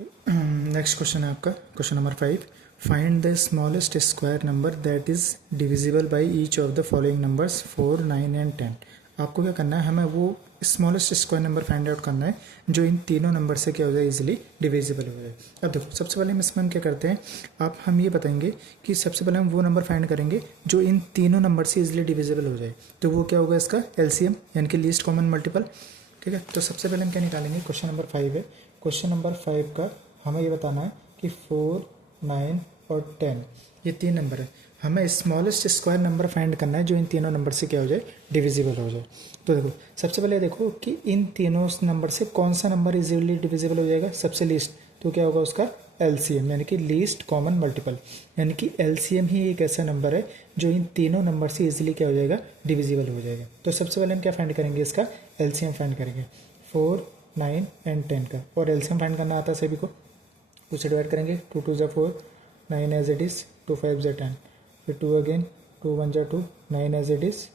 Next question है आपका question number 5। Find the smallest square number that is divisible by each of the following numbers 4, 9 and 10। आपको क्या करना है, हमें वो smallest square number find out करना है जो इन तीनों नंबर से क्या हो जाए, इजीली डिविजिबल हो जाए। अब देखो, सबसे पहले हम क्या करते हैं, हम ये बताएंगे कि सबसे पहले हम वो नंबर फाइंड करेंगे जो इन तीनों नंबर से इजीली डिविजिबल हो जाए। तो वो क्या होगा, इसका एलसीएम यानी कि लीस्ट कॉमन मल्टीपल। ठीक है, तो सबसे पहले हम क्या निकालेंगे, क्वेश्चन नंबर 5 है। क्वेश्चन नंबर 5 का हमें ये बताना है कि 4, 9 और 10 ये तीन नंबर है। हमें स्मॉलेस्ट स्क्वायर नंबर फाइंड करना है जो इन तीनों नंबर से क्या हो जाए, डिविजिबल हो जाए। तो देखो, सबसे पहले देखो कि इन तीनों नंबर से कौन सा नंबर इजीली डिविजिबल हो जाएगा, सबसे लीस्ट। तो क्या होगा उसका एलसीएम यानी कि लीस्ट कॉमन मल्टीपल, यानी कि एलसीएम ही एक ऐसा नंबर है जो इन तीनों नंबर से इजीली क्या हो जाएगा, डिविजिबल हो जाएगा। तो सबसे पहले हम क्या फाइंड करेंगे, इसका एलसीएम फाइंड करेंगे 4, 9 एंड 10 का। और एलसीएम फाइंड करना आता है सभी को, उसे डिवाइड करेंगे 2 2 4, 9 एज इट इज, 2 5 10, फिर 2 again, 2 1 2, 9 as it is,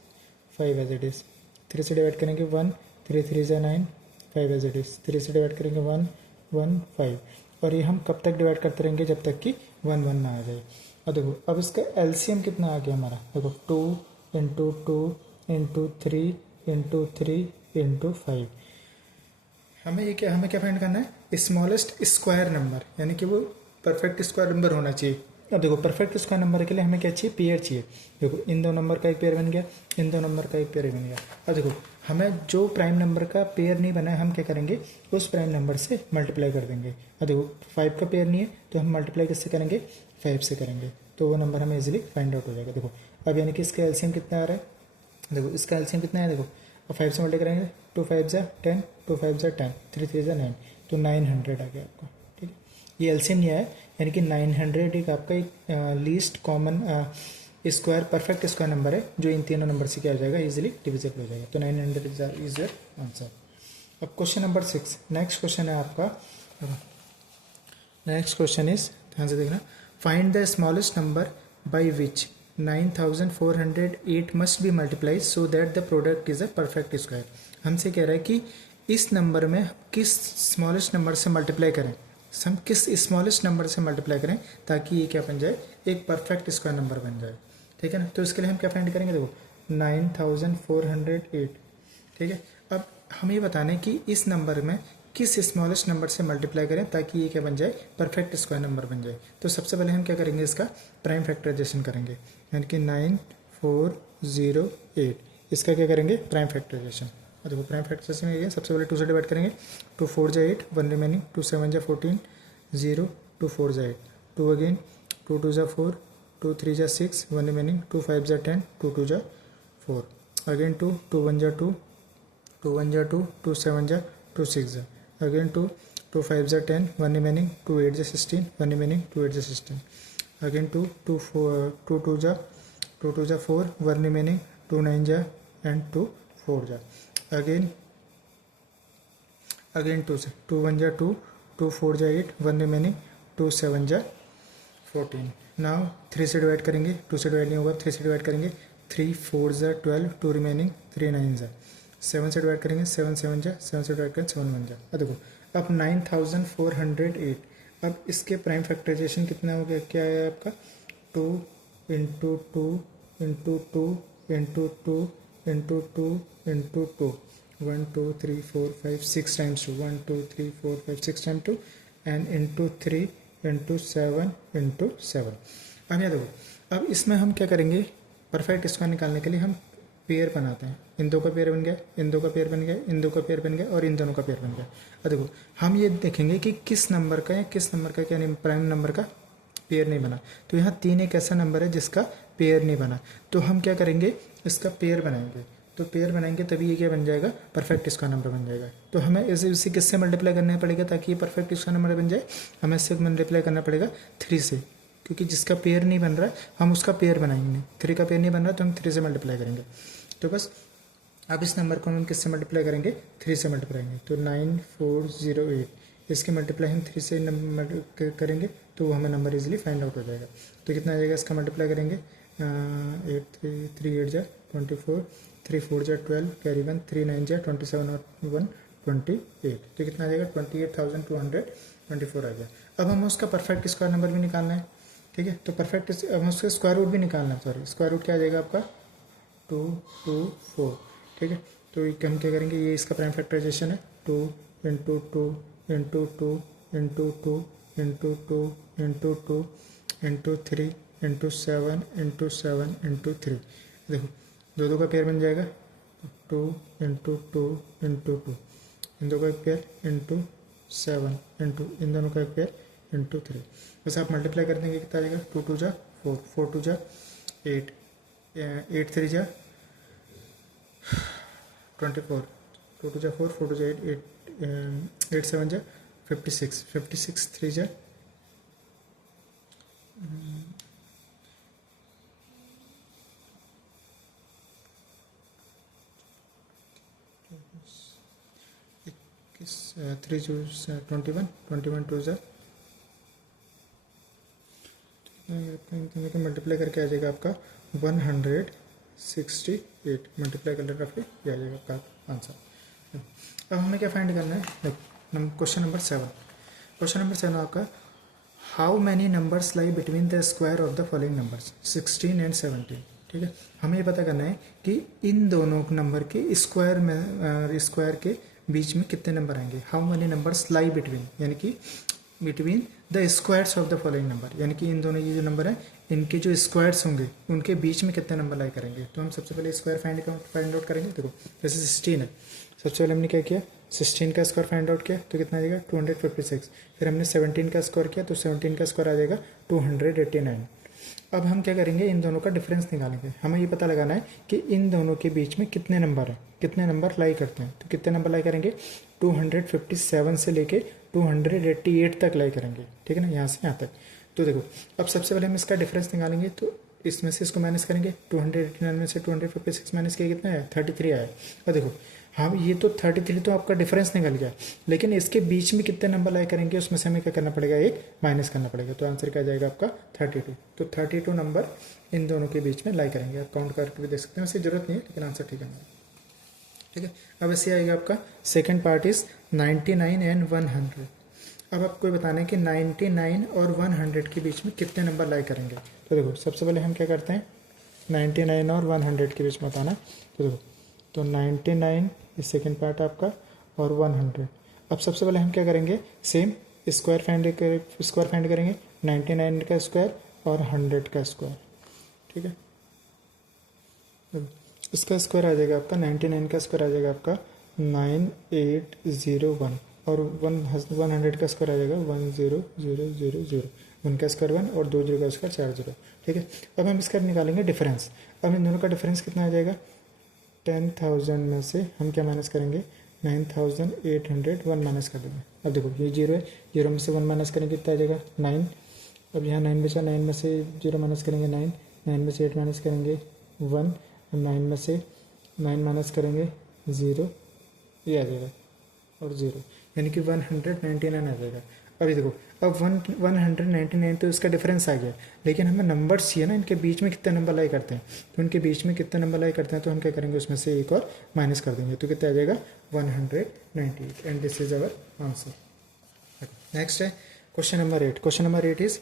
5 as it is. 3 से डिवाइड करेंगे 1, 3 3 9, 5 एज इट इज। 3 से डिवाइड करेंगे 1 1 5। और ये हम कब तक डिवाइड करते रहेंगे, जब तक कि 1 1 ना आ जाए। अब देखो, अब इसका एलसीएम कितना आ गया हमारा, देखो 2 इंटू 2 इंटू 3 इंटू 3 इंटू 5। हमें क्या फाइंड करना है, स्मॉलेस्ट स्क्वायर नंबर, यानी कि वो परफेक्ट स्क्वायर नंबर होना चाहिए। अब देखो, परफेक्ट स्क्वायर नंबर के लिए हमें क्या चाहिए, पेयर चाहिए। देखो, इन दो नंबर का एक पेयर बन गया, इन दो नंबर का एक पेयर बन गया। अब देखो, हमें जो प्राइम नंबर का पेयर नहीं बना है, हम क्या करेंगे, उस प्राइम नंबर से मल्टीप्लाई कर देंगे। अब देखो, 5 का पेयर नहीं है तो हम मल्टीप्लाई किससे करेंगे, 5 से करेंगे, तो वो नंबर हमें इजीली फाइंड आउट हो जाएगा। देखो, अब यानी कि इसका एलसीएम कितना आ रहा है, देखो इसका एलसीएम कितना है, देखो और 5 से मल्टी करेंगे, 2 5 जा 10, 2 5 जा 10, 3 3 जा 9, तो 900 आ गया आपका। ठीक है, ये एलसीएम नहीं आया, यानी कि 900 एक आपका एक least common square perfect square number है जो इन तीनों नंबर से क्या हो जाएगा, इजीली डिविजिबल हो जाएगा। तो 900 इज योर आंसर। अब क्वेश्चन नंबर 6, नेक्स्ट क्वेश्चन है आपका। नेक्स्ट क्वेश्चन इज, ध्यान से देखना, find the smallest number by which 9408 must be multiply so that the product is a perfect square. हमसे कह रहा है कि इस नंबर में किस स्मॉलेस्ट नंबर से मल्टीप्लाई करें, हम किस स्मॉलेस्ट नंबर से मल्टीप्लाई करें ताकि ये क्या बन जाए, एक परफेक्ट स्क्वायर नंबर बन जाए। ठीक है ना, तो इसके लिए हम क्या फाइंड करेंगे, देखो 9408। ठीक है, अब हमें ये बताना है कि इस नंबर में किस स्मॉलेस्ट नंबर से मल्टीप्लाई करें ताकि ये क्या बन जाए, परफेक्ट स्क्वायर नंबर बन जाए। तो सबसे पहले हम क्या करेंगे, इसका प्राइम फैक्टराइजेशन करेंगे, यानी कि 9408 इसका क्या करेंगे, प्राइम फैक्टराइजेशन। और देखो, प्राइम फैक्टराइजेशन ये सबसे पहले 2 से डिवाइड करेंगे, 2 4 जा 8, 1 रिमेनिंग, 2 7 जा 14, 0, 2 4 जा 8, 2 अगेन, 2 2 जा 4, 2 3 जा 6, 1 रिमेनिंग, 2 5 जा 10, 2 2 जा 4, अगेन 2 2 1 जा 2, 2 1 जा 2, 2 7 जा 2 6 जा, again 2 2 5 जा 10, 1 remaining, 2 8 जा 16, 1 remaining, 2 8 जा 16, again 2 2 4 2 2 जा 4, 1 remaining, 2 9 जा and 2 4 जा, again 2 से 2 1 जा 2, 2 4 जा 8, 1 remaining, 2 7 जा 14। नाउ 3 से डिवाइड करेंगे, 2 से डिवाइड नहीं होगा, 3 से डिवाइड करेंगे, 3 4 जा 12, 2 रिमेनिंग, 3 9 जा 7 से डिवाइड करेंगे, 7 7 जा 7 से डिवाइड करेंगे, 7 1 जा। अब देखो, अब 9408, अब इसके प्राइम फैक्टराइजेशन कितना हो गया, क्या है आपका, 2 into 2 into 2 into 2 into 2 into 2, 1 2 3 4 5 6 times 2, 1 2 3 4 5 6 time 2 and into 3 into 7 into 7। अब ये देखो, अब इसमें हम क्या करेंगे, परफेक्ट स्क्वायर निकालने के लिए हम पेयर बनाते हैं। इन दो का पेयर बन गया, इन दो का पेयर बन गया, इन दो का पेयर बन गया और इन दोनों का पेयर बन गया। अब देखो, हम ये देखेंगे कि किस नंबर का या किस नंबर का क्या नहीं, प्राइम नंबर का पेयर नहीं बना। तो यहाँ 3 एक ऐसा नंबर है जिसका पेयर नहीं बना, तो हम क्या करेंगे, इसका पेयर बनाएंगे। तो पेयर बनाएंगे तभी ये क्या बन जाएगा, परफेक्ट इसका नंबर बन जाएगा। तो हमें इसे किससे मल्टीप्लाई करना पड़ेगा ताकि ये परफेक्ट इसका नंबर बन जाए, हमें इससे मल्टीप्लाई करना पड़ेगा 3 से, क्योंकि जिसका पेयर नहीं बन रहा है हम उसका पेयर बनाएंगे। 3 का पेयर नहीं बन रहा तो हम 3 से मल्टीप्लाई करेंगे। तो बस अब इस नंबर को हम किससे मल्टीप्लाई करेंगे, 3 से मल्टीप्लाई करेंगे। तो 9408 इसके मल्टीप्लाई हम 3 से करेंगे तो हमें नंबर इजीली फाइंड आउट हो जाएगा। तो कितना आ जाएगा, इसका मल्टीप्लाई करेंगे, 8 3 8 जा 24, 3 4 जा 12, कैरी 1, 3 9 जा 27 और 1 28, तो कितना आ जाएगा 28,224 आ गया। अब हमें उसका परफेक्ट स्क्वायर नंबर भी निकालना है, ठीक है। तो परफेक्ट अब हमें उसका स्क्वायर रूट भी निकालना है, सॉरी स्क्वायर रूट क्या आ जाएगा आपका 224, ठीक है। तो हम क्या करेंगे, ये इसका प्राइम फैक्टराइजेशन है 2 into 2 into 2 into 2 into 2 into 2 into 3 into 7 into 7 into 3। देखो दो दो का पेयर बन जाएगा 2 इंटू 2 इंटू 2, इन दो का एक पेयर इंटू 7 इंटू इन दोनों का एक पेयर इंटू 3। बस आप मल्टीप्लाई कर देंगे कितना आ जाएगा 2 2 जा 4, 4 2 जा 8, 8 3 जा 24, 2 2 जा 4, 4 2 जा 8, 8 7 जा 56, 56 3 जा 3 21, 21 2 जा मल्टीप्लाई करके आ जाएगा आपका 168, मल्टीप्लाई कर रफली ये आ जाएगा आपका आंसर। अब हमें क्या फाइंड करना है, क्वेश्चन नंबर 7। क्वेश्चन नंबर 7 आपका how many numbers lie between the square of the following numbers 16 and 17, ठीक है। हमें ये पता करना है कि इन दोनों नंबर के स्क्वायर में स्क्वायर के बीच में कितने नंबर आएंगे। How many numbers lie between, यानी कि between the squares of the following number, यानी कि इन दोनों ये जो नंबर है इनके जो स्क्वायर्स होंगे उनके बीच में कितने नंबर लाई करेंगे। तो हम सबसे पहले स्क्वायर फाइंड आउट करेंगे। देखो जैसे 16 है, सबसे पहले हमने क्या किया 16 का स्क्वायर फाइंड आउट किया तो कितना आ जाएगा 256। फिर हमने 17 का स्क्वायर किया तो 17 का स्क्वायर आ जाएगा 289। अब हम क्या करेंगे, इन दोनों का डिफरेंस निकालेंगे। हमें ये पता लगाना है कि इन दोनों के बीच में कितने नंबर हैं, कितने नंबर लाई करते हैं। तो कितने नंबर लाई करेंगे 257 से लेके 288 तक लाई करेंगे, ठीक है ना, यहाँ से यहाँ तक। तो देखो अब सबसे पहले हम इसका डिफरेंस निकालेंगे, तो इसमें से इसको माइनस करेंगे 289 में से 256 माइनस किया कितना है 33 आया। और देखो हाँ ये तो 33 तो आपका डिफरेंस निकल गया, लेकिन इसके बीच में कितने नंबर लाई करेंगे उसमें से हमें क्या करना पड़ेगा, एक माइनस करना पड़ेगा। तो आंसर क्या जाएगा आपका 32। तो 32 नंबर इन दोनों के बीच में लाई करेंगे। आप काउंट करके भी देख सकते हैं, वैसे जरूरत नहीं है लेकिन आंसर ठीक है, ठीक है। अब ऐसे आएगा आपका सेकेंड पार्ट इज 99 एंड 100। अब आपको बताना है कि 99 और 100 के बीच में कितने नंबर लाई करेंगे। तो देखो सबसे पहले हम क्या करते हैं 99 और 100 के बीच में बताना। तो देखो तो 99 इस सेकेंड पार्ट आपका और 100। अब सबसे पहले हम क्या करेंगे, सेम स्क्वायर फाइंड करेंगे 99 का स्क्वायर और 100 का स्क्वायर, ठीक है। इसका स्क्वायर आ जाएगा आपका 99 का स्क्वायर आ जाएगा आपका 9801 और 100 का स्क्वायर आ जाएगा 10000, 1 का स्क्वायर 1 और 2 जीरो का स्क्वायर 4 जीरो, ठीक है। अब हम इसका निकालेंगे डिफरेंस। अब इन दोनों का डिफरेंस कितना आ जाएगा 10,000 में से हम क्या माइनस करेंगे 9,801 माइनस कर देंगे। अब देखो ये जीरो है, जीरो में से 1 माइनस करेंगे कितना आ जाएगा 9। अब यहाँ 9 बचा, 9 में से 0 माइनस करेंगे 9, 9 में से 8 माइनस करेंगे 1, 9 में से 9 माइनस करेंगे 0, ये आ जाएगा और 0, यानी कि 199 आ जाएगा। अभी देखो अब 199 तो इसका डिफरेंस आ गया, लेकिन हमें नंबर चाहिए ना इनके बीच में कितने नंबर लाई करते हैं। तो इनके बीच में कितने नंबर लाई करते हैं तो हम क्या करेंगे उसमें से एक और माइनस कर देंगे, तो कितना आ जाएगा 198 and this is our answer. Next है question number 8। Question number 8 is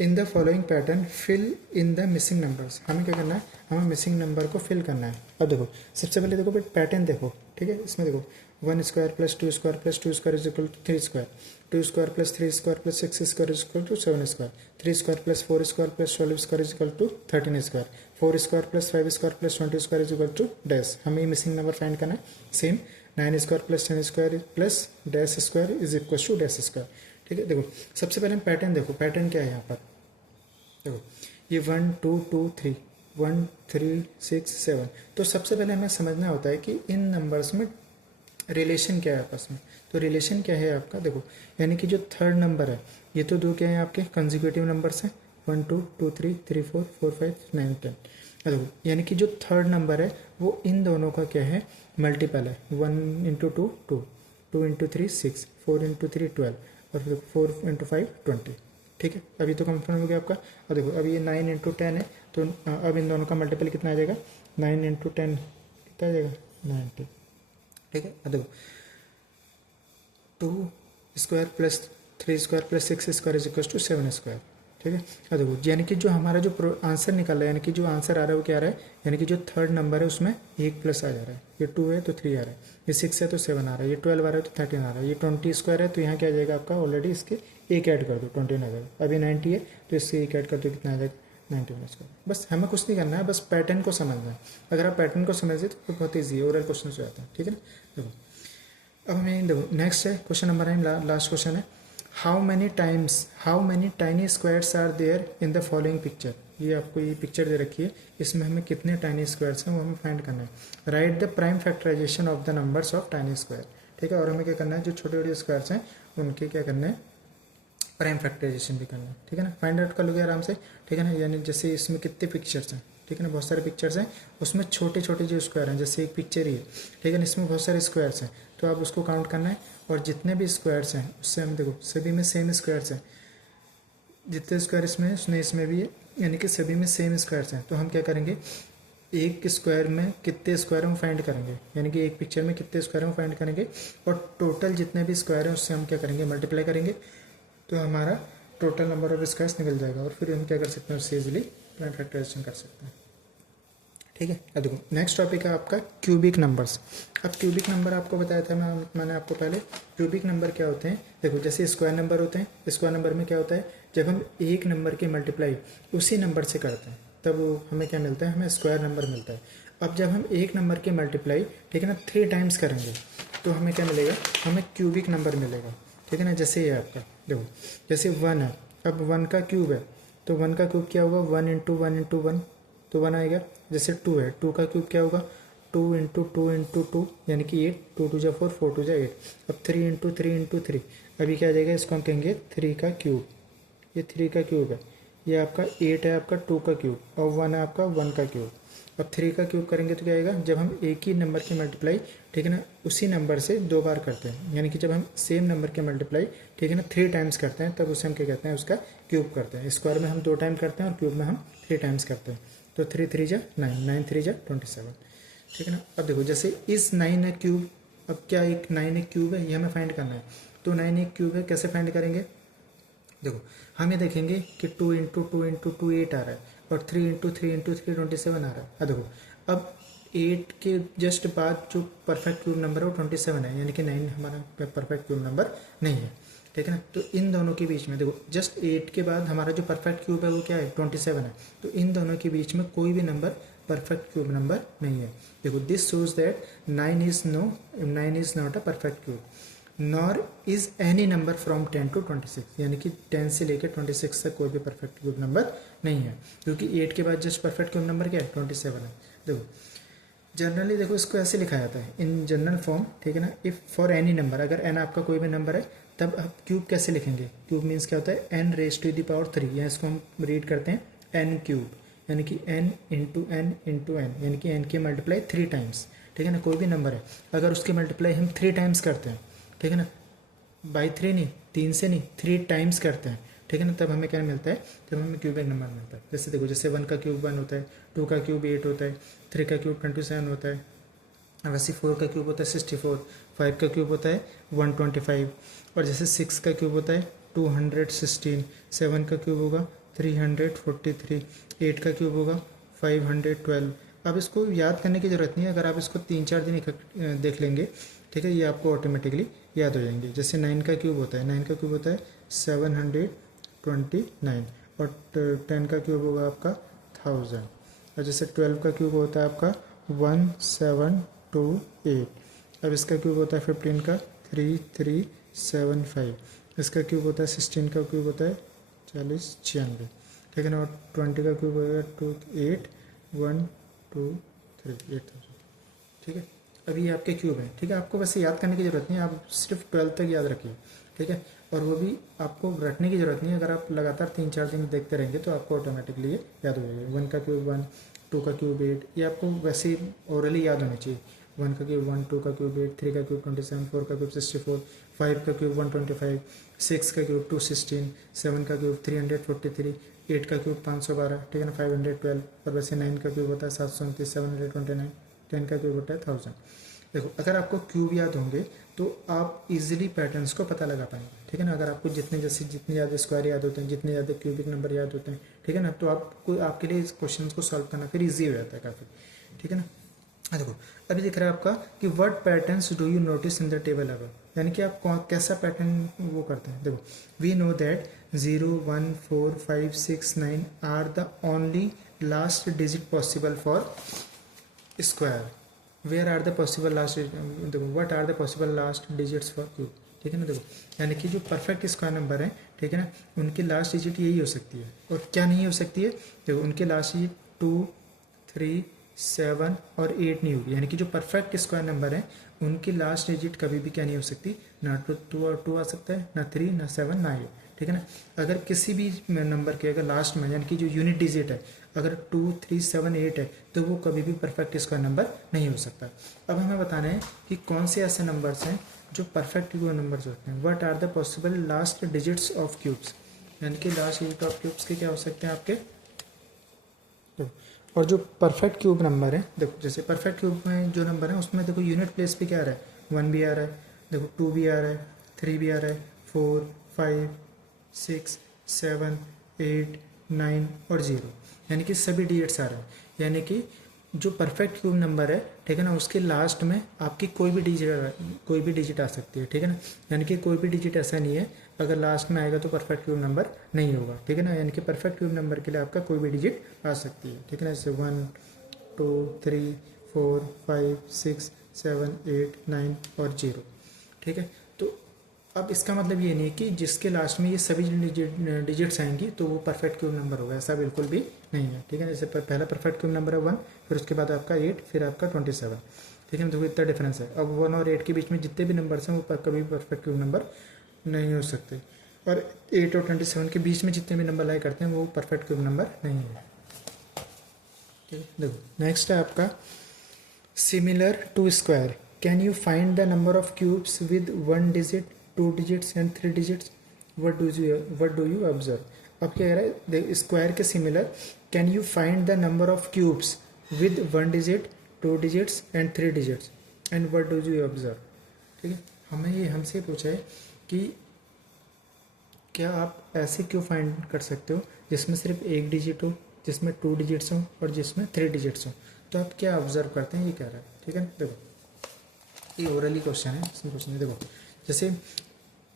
in the following pattern fill in the missing numbers. हमें क्या करना है, हमें मिसिंग नंबर को फिल करना है। अब देखो सबसे पहले देखो पैटर्न देखो, ठीक है। इसमें देखो 1 square plus 2 square plus 2 square is equal to 3 square, 2 square plus 3 square plus 6 square is equal to 7 square, 3 square plus 4 square plus 12 square is equal to 13 square, 4 square plus 5 square plus 20 square is equal to dash. हमें ये missing number find करना है। Same 9 square plus 10 square plus dash square is equal to dash square, ठीक है। देखो सबसे पहले हम पैटर्न देखो, पैटर्न क्या है यहाँ पर। देखो ये 1 2 2 3 1 3 6 7। तो सबसे पहले हमें समझना होता है कि इन नंबर्स में रिलेशन क्या है आपस में। तो रिलेशन क्या है आपका, देखो यानी कि जो थर्ड नंबर है ये तो दो क्या है आपके कंजिक्यूटिव नंबर्स हैं 1 2 2 3 3 4 4 5 9 10। देखो यानी कि जो थर्ड नंबर है वो इन दोनों का क्या है मल्टीपल है। 1 इंटू 2 2, 2 इंटू 3 6, 4 इंटू 3 12 और फिर 4 इंटू 5 20, ठीक है। अभी तो कंफर्म हो गया आपका। और देखो अभी ये 9 इंटू 10 है, तो अब इन दोनों का मल्टीपल कितना आ जाएगा 9 इंटू 10 कितना आ जाएगा 90, ठीक है। अब देखो 2 square plus 3 square plus 6 square is equal to 7 square. ठीक है, अब देखो यानी कि जो हमारा जो आंसर निकल रहा है, यानी कि जो आंसर आ रहा है वो क्या आ रहा है, यानी कि जो थर्ड नंबर है उसमें 1 प्लस आ जा रहा है। ये 2 है तो 3 आ रहा है, ये 6 है तो 7 आ रहा है, ये 12 आ रहा है तो 13 आ रहा है, ये 20 स्क्वायर है तो यहाँ क्या आ जाएगा आपका, ऑलरेडी इसके एक ऐड कर दो 20 आ जाएगा। अभी 90 है तो इससे एक ऐड कर दो, कितना आ जाएगा 91 स्क्वायर। बस हमें कुछ नहीं करना है, बस पैटर्न को समझना है। अगर आप पैटर्न को समझे तो बहुत ईजी है, ओरल क्वेश्चन हो जाता है। ठीक है ना, देखो अब हमें देखो नेक्स्ट है क्वेश्चन नंबर 9, लास्ट क्वेश्चन है। How many tiny squares are there in the following picture. ये आपको ये पिक्चर दे रखी है, इसमें हमें कितने टाइनी स्क्वायर्स हैं वो हमें फाइंड करना है। Write the prime factorisation of the numbers of tiny square. ठीक है, और हमें क्या करना है, जो छोटे छोटे स्क्वायर्स हैं उनके क्या करना है, प्राइम फैक्टराइजेशन भी करना है। ठीक है ना, फाइंड आउट कर लोगे आराम से। ठीक है ना, यानी जैसे इसमें कितने पिक्चर्स हैं, ठीक है ना, बहुत सारे पिक्चर्स हैं, उसमें छोटे छोटे जो स्क्वायर हैं, जैसे एक पिक्चर ही है, ठीक है ना, इसमें बहुत सारे स्क्वायर्स हैं, तो आप उसको काउंट करना है। और जितने भी स्क्वायर्स हैं उससे हम देखो सभी में सेम स्क्वायर्स हैं, जितने स्क्वायर इसमें उसने इसमें भी है, यानी कि सभी में सेम स्क्वायर्स हैं। तो हम क्या करेंगे, एक स्क्वायर में कितने स्क्वायर हम फाइंड करेंगे, यानी कि एक पिक्चर में कितने स्क्वायर हम फाइंड करेंगे, और टोटल जितने भी स्क्वायर हैं उससे हम क्या करेंगे, मल्टीप्लाई करेंगे, तो हमारा टोटल नंबर ऑफ स्क्वायर्स निकल जाएगा। और फिर हम क्या कर सकते हैं, उससे इजीली प्राइम फैक्टराइजेशन कर सकते हैं। ठीक है, अब देखो नेक्स्ट टॉपिक है आपका क्यूबिक नंबर्स। अब क्यूबिक नंबर आपको बताया था मैंने आपको पहले, क्यूबिक नंबर क्या होते हैं। देखो जैसे स्क्वायर नंबर होते हैं, स्क्वायर नंबर में क्या होता है, जब हम एक नंबर की मल्टीप्लाई उसी नंबर से करते हैं तब हमें क्या मिलता है, हमें स्क्वायर नंबर मिलता है। अब जब हम एक नंबर की मल्टीप्लाई, ठीक है ना, 3 टाइम्स करेंगे तो हमें क्या मिलेगा, हमें क्यूबिक नंबर मिलेगा। ठीक है ना, जैसे ये आपका देखो, जैसे 1 है, अब 1 का क्यूब है तो 1 का क्यूब क्या होगा, 1 इंटू 1 इंटू 1 तो 1 आएगा। जैसे 2 है, 2 का क्यूब क्या होगा, 2 इंटू 2 इंटू 2 यानी कि 8, 2 टू जा 4, 4 टू जा 8। अब 3 इंटू 3 इंटू 3, अभी क्या आ जाएगा, इसको हम कहेंगे 3 का क्यूब। ये 3 का क्यूब है, ये आपका 8 है आपका 2 का क्यूब, और 1 है आपका 1 का क्यूब। अब 3 का क्यूब करेंगे तो क्या आएगा, जब हम एक ही नंबर की मल्टीप्लाई, ठीक है ना, उसी नंबर से 2 बार करते हैं, यानी कि जब हम सेम नंबर की मल्टीप्लाई, ठीक है ना, 3 टाइम्स करते हैं तब उसे हम क्या कहते हैं, उसका क्यूब करते हैं। स्क्वायर में हम 2 टाइम करते हैं और क्यूब में हम 3 टाइम्स करते हैं। तो 3 3 जा 9, 9 3 जा 27। ठीक है ना, अब देखो जैसे इस 9 है क्यूब, अब क्या एक 9 एक क्यूब है, ये हमें फाइंड करना है। तो 9 एक क्यूब है, कैसे फाइंड करेंगे, देखो हम ये देखेंगे कि 2 इंटू 2 इंटू 2 8 आ रहा है, और 3 इंटू 3 इंटू 3 27 आ रहा है। अब देखो अब 8 के जस्ट बाद जो परफेक्ट क्यूब नंबर है वो 27 है, यानी कि 9 हमारा परफेक्ट क्यूब नंबर नहीं है। ठीक है ना, तो इन दोनों के बीच में देखो जस्ट 8 के बाद हमारा जो परफेक्ट क्यूब है वो क्या है, 27 है। तो इन दोनों के बीच में कोई भी नंबर परफेक्ट क्यूब नंबर नहीं है। देखो this shows that 9 is not a perfect cube, nor is any number from 10 to 26, यानी कि 10 से लेकर 26 तक कोई भी परफेक्ट क्यूब नंबर नहीं है, क्योंकि 8 के बाद जस्ट परफेक्ट क्यूब नंबर क्या है, 27 है। देखो जनरली देखो इसको ऐसे लिखा जाता है इन जनरल फॉर्म, ठीक है ना, इफ फॉर एनी नंबर, अगर एन आपका कोई भी नंबर है तब आप क्यूब कैसे लिखेंगे, क्यूब मीन्स क्या होता है, N raise to the power 3, या इसको हम रीड करते हैं एन क्यूब, यानी कि N into N into N, यानी कि एन की मल्टीप्लाई 3 टाइम्स। ठीक है ना, कोई भी नंबर है अगर उसकी मल्टीप्लाई हम 3 टाइम्स करते हैं, ठीक है ना, बाई 3 नहीं, 3 से नहीं, 3 टाइम्स करते हैं, ठीक है ना, तब हमें क्या मिलता है, तब हमें क्यूबिक नंबर मिलता है। जैसे देखो जैसे 1 का क्यूब 1 होता है, 2 का क्यूब 8 होता है, 3 का क्यूब 27 होता है, वैसे 4 का क्यूब होता है 64, 5 का क्यूब होता है 125, और जैसे 6 का क्यूब होता है 216, 7 का क्यूब होगा 343, 8 का क्यूब होगा 512। अब इसको याद करने की ज़रूरत नहीं है, अगर आप इसको 3-4 दिन देख लेंगे, ठीक है, ये आपको ऑटोमेटिकली याद हो जाएंगे। जैसे 9 का क्यूब होता है, 9 का क्यूब होता है 729, और 10 का क्यूब होगा आपका 1000, और जैसे 12 का क्यूब होता है आपका 1728, अब इसका क्यूब होता है 15 का 3375, इसका क्यूब होता है 16 का क्यूब होता है 4096, ठीक है ना, और 20 का क्यूब होगा 281238,000। ठीक है, अभी ये आपके क्यूब हैं। ठीक है, आपको वैसे याद करने की ज़रूरत नहीं है, आप सिर्फ 12 तक याद रखिए। ठीक है, और वो भी आपको रटने की ज़रूरत नहीं है, अगर आप लगातार 3-4 दिन देखते रहेंगे तो आपको ऑटोमेटिकली ये याद हो जाएगा। 1 का क्यूब 1, 2 का क्यूब 8, ये आपको वैसे ही ओरली याद होनी चाहिए। 1 का क्यूब 1, 2 का क्यूब 8, 3 का क्यूब 27, 4 का क्यूब 64, 5 का क्यूब 125, 6 का क्यूब 216, 7 का क्यूब 343, 8 का क्यूब 512, ठीक है ना, 512, और वैसे 9 का क्यूब होता है 729, 729, 10 का क्यूब होता है 1000। देखो अगर आपको क्यूब याद होंगे तो आप इजीली पैटर्न्स को पता लगा पाएंगे, ठीक है ना। अगर आपको जितने ज़्यादा स्क्वायर याद होते हैं, जितने ज़्यादा क्यूबिक नंबर याद होते हैं, ठीक है ना, तो आपको आपके लिए इस क्वेश्चन को सॉल्व करना फिर ईजी हो जाता है काफ़ी, ठीक है ना। देखो अभी दिख रहा है आपका कि what patterns do you notice in the table above, यानी कि आप कैसा पैटर्न वो करते हैं। देखो we know that 0 1 4 5 6 9 are the only last digit possible for square. Where are the possible last, देखो what are the possible last digits for cube, ठीक है ना। देखो यानी कि जो परफेक्ट स्क्वायर नंबर है, ठीक है ना, उनकी लास्ट डिजिट यही हो सकती है, और क्या नहीं हो सकती है। देखो उनकी लास्ट डिजिट 2 3 7 और 8 नहीं होगी, यानी कि जो परफेक्ट स्क्वायर नंबर है उनकी लास्ट डिजिट कभी भी क्या नहीं हो सकती, ना टू आ सकता है, ना 3 ना 7 ना 8, ठीक है ना। अगर किसी भी नंबर के अगर लास्ट में यानी कि जो यूनिट डिजिट है अगर 2 3 7 8 है तो वो कभी भी परफेक्ट स्क्वायर नंबर नहीं हो सकता। अब हमें बताना है कि कौन से ऐसे नंबर्स हैं जो परफेक्ट नंबर्स होते हैं। What are the possible last digits of cubes, यानी कि लास्ट डिजिट ऑफ क्यूब्स के क्या हो सकते हैं आपके। तो और जो परफेक्ट क्यूब नंबर है, देखो जैसे परफेक्ट क्यूब में जो नंबर है उसमें देखो यूनिट प्लेस पे क्या आ रहा है, 1 भी आ रहा है, देखो 2 भी आ रहा है, 3 भी आ रहा है, 4 5 6 7 8 9 और 0, यानी कि सभी डिजिट्स आ रहे हैं। यानी कि जो परफेक्ट क्यूब नंबर है, ठीक है ना, उसके लास्ट में आपकी कोई भी डिजिट आ सकती है, ठीक है ना। यानी कि कोई भी डिजिट ऐसा नहीं है अगर लास्ट में आएगा तो परफेक्ट क्यूब नंबर नहीं होगा, ठीक है ना। यानी कि परफेक्ट क्यूब नंबर के लिए आपका कोई भी डिजिट आ सकती है, ठीक है ना। जैसे 1 2 3 4 5 6 7 8 9 और 0, ठीक है। तो अब इसका मतलब ये नहीं कि जिसके लास्ट में ये सभी डिजिट्स आएंगी तो वो परफेक्ट क्यूब नंबर होगा, ऐसा बिल्कुल भी नहीं है, ठीक है। जैसे पहला परफेक्ट क्यूब नंबर है 1, फिर उसके बाद आपका 8, फिर आपका 27, ठीक है। तो इतना डिफरेंस है। अब 1 और 8 के बीच में जितने भी नंबर्स हैं वो कभी भी परफेक्ट क्यूब नंबर नहीं हो सकते, और 8 और 27 के बीच में जितने भी नंबर लाई करते हैं वो परफेक्ट क्यूब नंबर नहीं है, ठीक है। देखो नेक्स्ट है आपका similar to square, can you find the number of cubes with 1 digit 2 digits and 3 digits, what do you observe. अब क्या कह रहा है, स्क्वायर के similar can you find the number of cubes with 1 digit 2 digits and 3 digits and what do you observe, ठीक है। हमें ये हमसे पूछा है कि क्या आप ऐसे क्यों फाइंड कर सकते हो जिसमें सिर्फ एक डिजिट हो, जिसमें 2 डिजिट्स हो और जिसमें 3 डिजिट्स हो, तो आप क्या ऑब्जर्व करते हैं ये कह रहा है, ठीक है। देखो ये ओरली क्वेश्चन है, इसमें क्वेश्चन है। देखो जैसे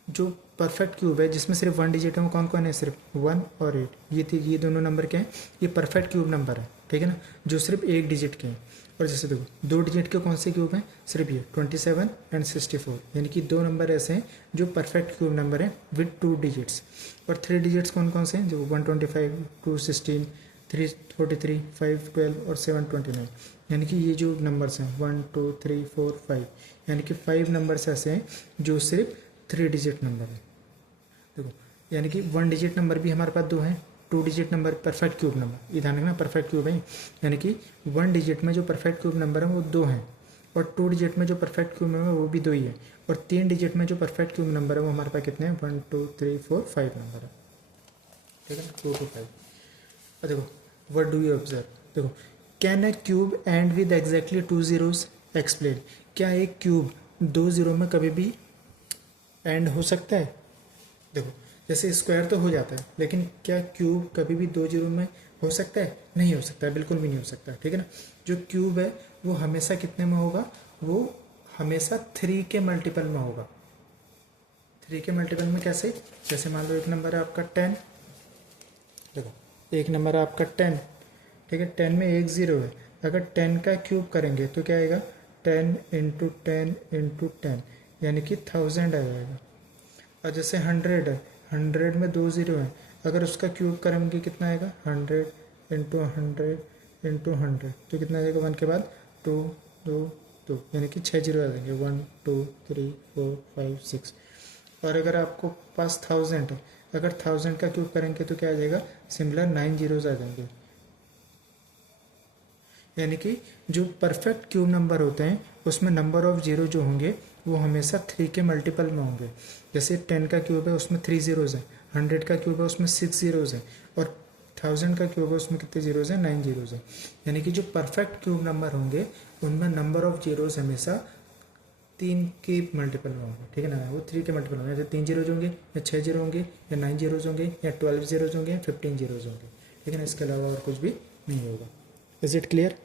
जो परफेक्ट क्यूब है जिसमें सिर्फ 1 डिजिट है वो कौन कौन है, सिर्फ 1 और 8, ये दोनों नंबर क्या हैं, ये परफेक्ट क्यूब नंबर है, ठीक है ना, जो सिर्फ एक डिजिट के हैं। और जैसे देखो 2 डिजिट के कौन से क्यूब हैं, सिर्फ ये 27 एंड 64, यानी कि 2 नंबर ऐसे हैं जो परफेक्ट क्यूब नंबर है विद 2 डिजिट्स। और 3 डिजिट्स कौन कौन से हैं, जो 125 216 343 512 और 729, यानी कि ये जो नंबर्स हैं 1 2 3 4 5, यानी कि 5 नंबर्स ऐसे हैं जो सिर्फ 3 डिजिट नंबर है। देखो यानी कि 1 डिजिट नंबर भी हमारे पास 2 हैं, 2 digit number perfect cube number, ये ध्यान रखना परफेक्ट क्यूब है, यानी कि 1 डिजिट में जो परफेक्ट क्यूब नंबर है वो 2 हैं, और 2 डिजिट में जो परफेक्ट क्यूब नंबर है वो भी 2 ही है, और 3 डिजिट में जो परफेक्ट क्यूब नंबर है वो हमारे पास कितने हैं, 1 2 3 4 5 नंबर है, ठीक है ना, 2 to 5। और देखो व्हाट डू यू ऑब्जर्व, देखो can a cube and with exactly 2 zeros explain, क्या एक क्यूब 2 जीरो में कभी भी एंड हो सकता है। देखो जैसे स्क्वायर तो हो जाता है, लेकिन क्या क्यूब कभी भी 2 जीरो में हो सकता है, नहीं हो सकता है, बिल्कुल भी नहीं हो सकता, ठीक है ना। जो क्यूब है वो हमेशा कितने में होगा, वो हमेशा 3 के मल्टीपल में होगा। 3 के मल्टीपल में कैसे, जैसे मान लो एक नंबर है आपका 10, देखो एक नंबर है आपका 10, ठीक है, 10 में एक ज़ीरो है, अगर 10 का क्यूब करेंगे तो क्या आएगा, 10 इंटू 10 इंटू 10, यानी कि 1000 आ जाएगा। और जैसे 100 है, 100 में 2 ज़ीरो हैं, अगर उसका क्यूब करेंगे कितना आएगा, 100 इंटू 100 इंटू 100, तो कितना आ जाएगा, 1 के बाद 2 2 2, यानी कि 6 जीरो आ जाएंगे, 1 2 3 4 5 6। और अगर आपको पास 1000 है, अगर 1000 का क्यूब करेंगे तो क्या आ जाएगा, सिमिलर 9 जीरोज आ जाएंगे। यानी कि जो परफेक्ट क्यूब नंबर होते हैं उसमें नंबर ऑफ जीरो जो होंगे वो हमेशा 3 के मल्टीपल में होंगे। जैसे 10 का क्यूब है उसमें 3 जीरोज़ हैं, 100 का क्यूब है उसमें 6 जीरोज़ हैं, और 1000 का क्यूब है उसमें कितने जीरोज़ हैं, 9 जीरोज़ हैं। यानी कि जो परफेक्ट क्यूब नंबर होंगे उनमें नंबर ऑफ जीरोज़ हमेशा 3 के मल्टीपल में होगा, ठीक है ना, वो 3 के मल्टीपल में, या 3 जीरोज होंगे या 6 जीरो होंगे या 9 जीरोज होंगे या 12 जीरोज होंगे या 15 जीरोज होंगे, ठीक है ना, इसके अलावा और कुछ भी नहीं होगा। Is it clear?